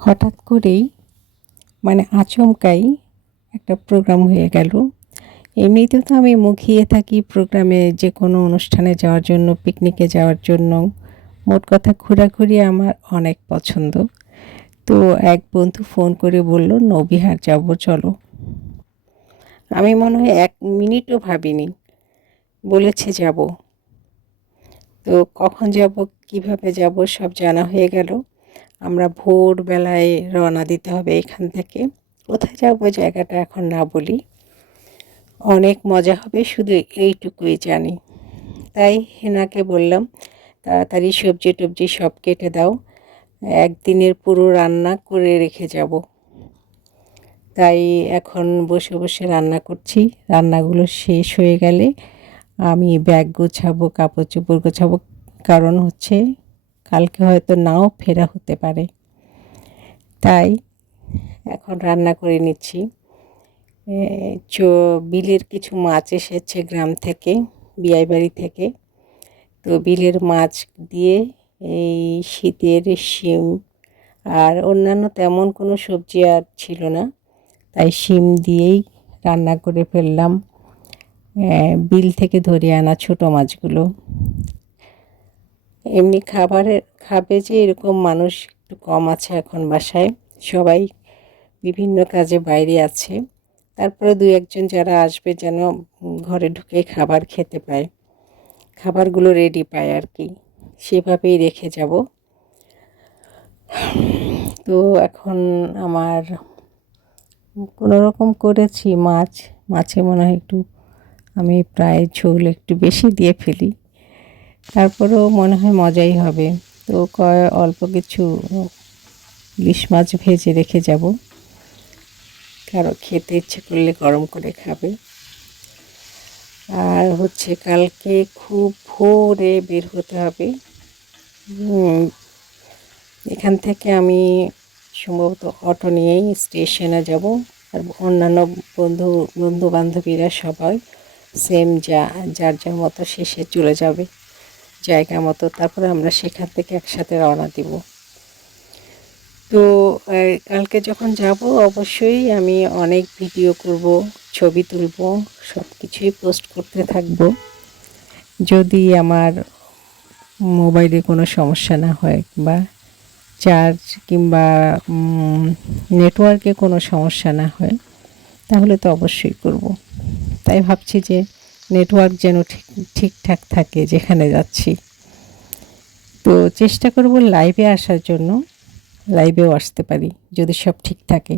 হঠাৎ করেই আচমকাই একটা প্রোগ্রাম হয়ে গেল। এমনিতেও তো আমি মুখিয়ে থাকি প্রোগ্রামে, যে কোনো অনুষ্ঠানে যাওয়ার জন্য, পিকনিকে যাওয়ার জন্য। মোট কথা ঘোরাঘুরি আমার অনেক পছন্দ। তো এক বন্ধু ফোন করে বলল, নৌবিহার যাব, চলো। আমি মনে হয় 1 মিনিটও ভাবিনি, বলেছে যাব। তো কখন যাব, কিভাবে যাব সব জানা হয়ে গেল। আমরা ভোরবেলায় রওনা দিতে হবে এখান থেকে। কোথায় যাব জায়গাটা এখন না বলি, অনেক মজা হবে, শুধু এইটুকুই জানি। তাই হেনাকে বললাম, তাড়াতাড়ি সবজি টবজি সব কেটে দাও, একদিনের পুরো রান্না করে রেখে যাব। তাই এখন বসে বসে রান্না করছি। রান্নাগুলো শেষ হয়ে গেলে আমি ব্যাগ গোছাবো, কাপড় চোপড় গোছাবো। কারণ হচ্ছে কালকে হয়তো নাও ফেরা হতে পারে। তাই এখন রান্না করে নিচ্ছি। বিলের কিছু মাছ এসেছে গ্রাম থেকে, বিয়াই বাড়ি থেকে। তো বিলের মাছ দিয়ে এই শীতের শিম আর অন্যান্য তেমন কোনো সবজি আর ছিল না, তাই শিম দিয়েই রান্না করে ফেললাম। বিল থেকে ধরে আনা ছোটো মাছগুলো। এমনি খাবে যে এরকম মানুষ একটু কম আছে এখন বাসায়, সবাই বিভিন্ন কাজে বাইরে আছে। তারপরে 2-1 জন যারা আসবে যেন ঘরে ঢুকে খাবার খেতে পায়, খাবারগুলো রেডি পায় আর কি, সেভাবেই রেখে যাব। তো এখন আমার কোনো রকম করেছি মাছে মনে হয় একটু আমি প্রায় ঝোল একটু বেশি দিয়ে ফেলি, তারপরেও মনে হয় মজাই হবে। তো অল্প কিছু ইলিশ মাছ ভেজে রেখে যাব, কারো খেতে ইচ্ছে করলে গরম করে খাবে। আর হচ্ছে কালকে খুব ভোরে বের হতে হবে। এখান থেকে আমি সম্ভবত অটো নিয়েই স্টেশনে যাব। আর অন্যান্য বন্ধু বান্ধবীরা সবাই সেম যার যার মতো শেষে চলে যাবে জায়গা মতো। তারপরে আমরা সেখান থেকে একসাথে রওনা দিব। তো কালকে যখন যাব অবশ্যই আমি অনেক ভিডিও করব, ছবি তুলব, সব কিছুই পোস্ট করতে থাকব। যদি আমার মোবাইলে কোনো সমস্যা না হয়, বা চার্জ কিংবা নেটওয়ার্কে কোনো সমস্যা না হয়, তাহলে তো অবশ্যই করব। তাই ভাবছি যে নেটওয়ার্ক যেন ঠিকঠাক থাকে যেখানে যাচ্ছি। তো চেষ্টা করব লাইভে আসার জন্য, লাইভেও আসতে পারি যদি সব ঠিক থাকে।